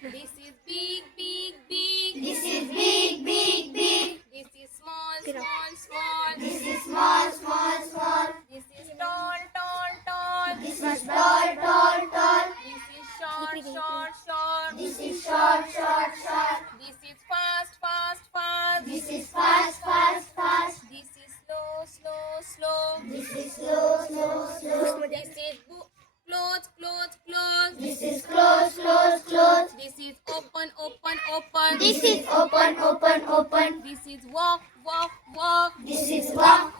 This is big, big, big. This is big, big, big. This is small, small, small. This is small, small, small. This is tall, tall, tall. This is tall, tall, tall. This is short, short, short. This is short, short, short. This is fast, fast, fast. This is fast, fast, fast. This is slow, slow, slow. This is slow, slow, slow. This is close, close, close. This is close, close, close. This is open, open, open. This is open, open, open. This is walk, walk, walk. This is walk,